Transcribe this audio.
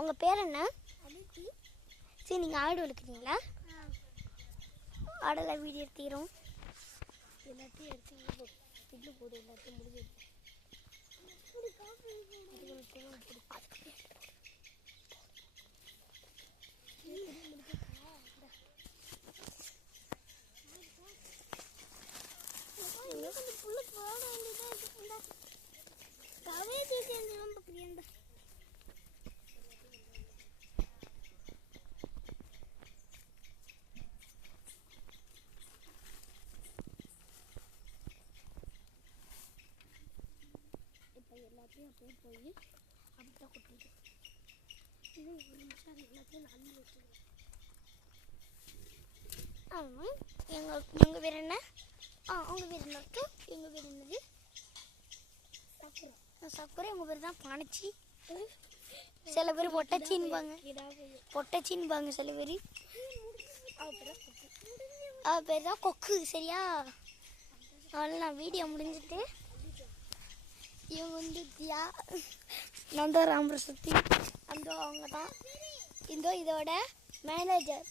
உங்கள் பேர் என்ன? சரி, நீங்கள் ஆடு வளர்க்குறீங்களா? ஆடெல்லாம் வீடியோ எடுத்துக்கிறோம். எல்லாத்தையும் எடுத்து இட்லி போடு, எல்லாத்தையும் முடிஞ்சு எல்லாத்தையும் அப்படியே போய் அப்படிதான் கொட்டிட்டு இது ஒரு நிமிஷம் அது எல்லாத்தையும் நல்லி வச்சுருக்கேன். ஆமாம், எங்கள் பேர் என்ன? உங்கள் பேர் என்ன இருக்கு? எங்கள் பேர் என்னது? சக்குரை. உங்கள் பேர் தான் பானச்சி. சில பேர் பொட்டச்சின்பாங்க, பொட்டச்சின்பாங்க சில பேர். அவள் பேர் தான் கொக்கு. சரியா? அவள் நான் வீடியோ முடிஞ்சிட்டு இவங்க வந்து தியா, நான் தான் ராமரசத்தி, அந்த அவங்க தான் இதோட மேனேஜர்.